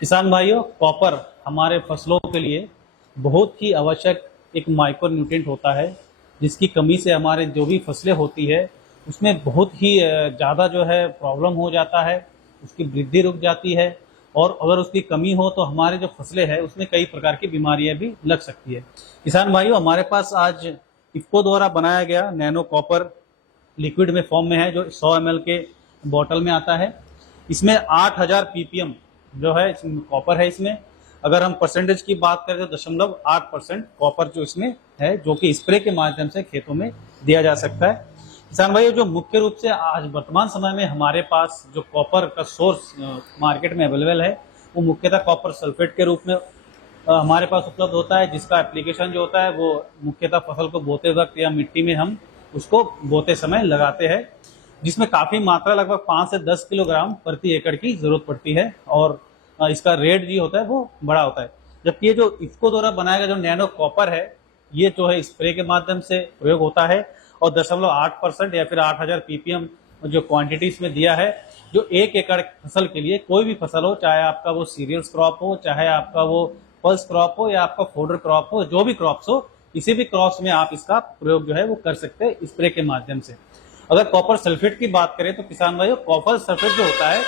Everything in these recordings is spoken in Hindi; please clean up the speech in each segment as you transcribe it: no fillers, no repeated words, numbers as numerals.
किसान भाइयों, कॉपर हमारे फसलों के लिए बहुत ही आवश्यक एक माइक्रो न्यूट्रिएंट होता है, जिसकी कमी से हमारे जो भी फसलें होती है उसमें बहुत ही ज़्यादा जो है प्रॉब्लम हो जाता है, उसकी वृद्धि रुक जाती है। और अगर उसकी कमी हो तो हमारे जो फसलें हैं उसमें कई प्रकार की बीमारियां भी लग सकती है। किसान भाइयों, हमारे पास आज इफ्को द्वारा बनाया गया नैनो कॉपर लिक्विड में फॉर्म में है, जो 100 ml के बॉटल में आता है। इसमें 8000 ppm जो है कॉपर है इसमें। अगर हम परसेंटेज की बात करें तो 0.8% कॉपर जो इसमें है, जो कि स्प्रे के माध्यम से खेतों में दिया जा सकता है। किसान भाइयों, जो मुख्य रूप से आज वर्तमान समय में हमारे पास जो कॉपर का सोर्स मार्केट में अवेलेबल है, वो मुख्यतः कॉपर सल्फेट के रूप में हमारे पास उपलब्ध होता है, जिसका एप्लीकेशन जो होता है वो मुख्यतः फसल को बोते वक्त या मिट्टी में हम उसको बोते समय लगाते हैं, जिसमें काफी मात्रा लगभग 5 से 10 किलोग्राम प्रति एकड़ की जरूरत पड़ती है। और इसका रेट जो होता है वो बड़ा होता है। जबकि ये जो इफ्को द्वारा बनाया गया जो नैनो कॉपर है, ये जो है स्प्रे के माध्यम से प्रयोग होता है और 0.8% या फिर 8000 ppm जो क्वांटिटी इसमें दिया है, जो 1 एकड़ फसल के लिए, कोई भी फसल हो, चाहे आपका वो सीरियल्स क्रॉप हो, चाहे आपका वो पल्स क्रॉप हो या आपका फोडर क्रॉप हो, जो भी क्रॉप्स हो, किसी भी क्रॉप्स में आप इसका प्रयोग जो है वो कर सकते हैं स्प्रे के माध्यम से। अगर कॉपर सल्फेट की बात करें तो किसान भाइयों, कॉपर सल्फेट जो होता है,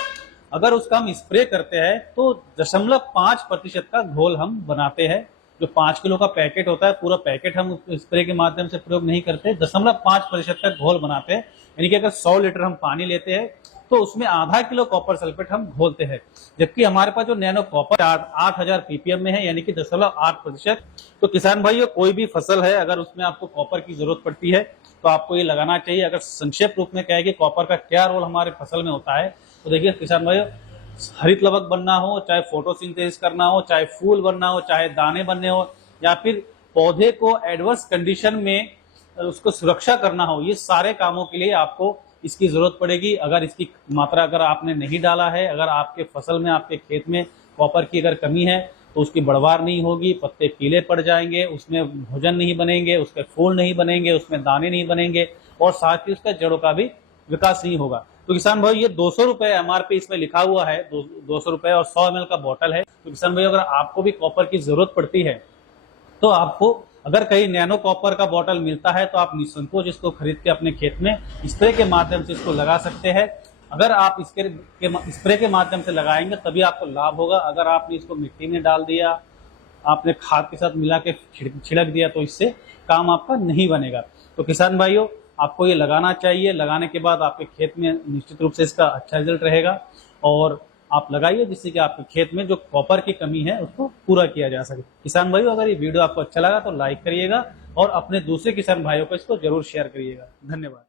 अगर उसका हम स्प्रे करते हैं तो 0.5% का घोल हम बनाते हैं। जो 5 किलो का पैकेट होता है, पूरा पैकेट हम स्प्रे के माध्यम से प्रयोग नहीं करते, 0.5% का घोल बनाते हैं। यानी कि अगर 100 लीटर हम पानी लेते हैं तो उसमें आधा किलो कॉपर सल्फेट हम घोलते हैं। जबकि हमारे पास जो नैनो कॉपर 8000 ppm में है, यानी कि 0.8%। तो किसान भाइयों, कोई भी फसल है, अगर उसमें आपको कॉपर की जरूरत पड़ती है तो आपको ये लगाना चाहिए। अगर संक्षेप रूप में कहे कि कॉपर का क्या रोल हमारे फसल में होता है, तो देखिए किसान भाइयों, हरित लवक बनना हो, चाहे फोटोसिंथेसिस करना हो, चाहे फूल बनना हो, चाहे दाने बनने हो, या फिर पौधे को एडवर्स कंडीशन में उसको सुरक्षा करना हो, ये सारे कामों के लिए आपको इसकी जरूरत पड़ेगी। अगर इसकी मात्रा अगर आपने नहीं डाला है, अगर आपके फसल में, आपके खेत में कॉपर की अगर कमी है, तो उसकी बढ़वार नहीं होगी, पत्ते पीले पड़ जाएंगे, उसमें भोजन नहीं बनेंगे, उसके फूल नहीं बनेंगे, उसमें दाने नहीं बनेंगे, और साथ ही उसका जड़ों का भी विकास नहीं होगा। तो किसान भाई, ये 200 रुपए MRP इसमें लिखा हुआ है, 200 रुपए, और 100 ml का बोतल है। तो किसान भाई, अगर आपको भी कॉपर की जरूरत पड़ती है तो आपको, अगर कहीं नैनो कॉपर का बोतल मिलता है तो आप निसंकोच इसको खरीद के अपने खेत में स्प्रे के माध्यम से इसको लगा सकते हैं। अगर आप इसके स्प्रे के माध्यम से लगाएंगे तभी आपको लाभ होगा। अगर आपने इसको मिट्टी में डाल दिया, आपने खाद के साथ मिला के छिड़क दिया, तो इससे काम आपका नहीं बनेगा। तो किसान भाइयों, आपको ये लगाना चाहिए। लगाने के बाद आपके खेत में निश्चित रूप से इसका अच्छा रिजल्ट रहेगा, और आप लगाइए, जिससे कि आपके खेत में जो कॉपर की कमी है उसको पूरा किया जा सके। किसान भाइयों, अगर ये वीडियो आपको अच्छा लगा तो लाइक करिएगा और अपने दूसरे किसान भाइयों को इसको जरूर शेयर करिएगा। धन्यवाद।